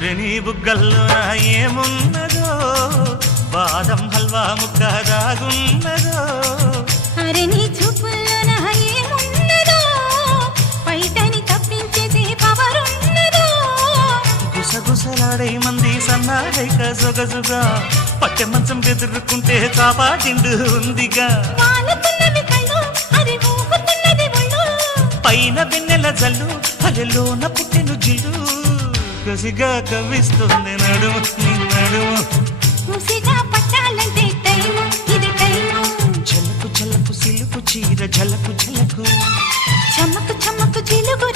మరి నీ బుగ్గల్లో ఏమున్నదో బాదం హల్వా ముక్క దాగున్నదో అరే నీ చూపుల్లో ఏమున్నదో బయటని తప్పించేసే పవర్ ఉన్నదో గుసగుసలాడే మంది సన్నాడైక జొగజుగా పట్టె మంచం బెదురుకుంటే కాపాటిండు ఉందిగా వాలుతున్నవి కళ్ళు అది ఊగుతున్నది ఒళ్ళు పైన వెన్నెల జల్లు అలెలోన పుట్టెను జిల్లు కసిగా కవిస్తుంది నడుము నీ నడుము ముసిగా పట్టాలంటే టైము ఇది టైము చలకు చలకు సిలుకు చీర ఝలకు ఝలకు చమ్మకు చమ్మకు చిలుగు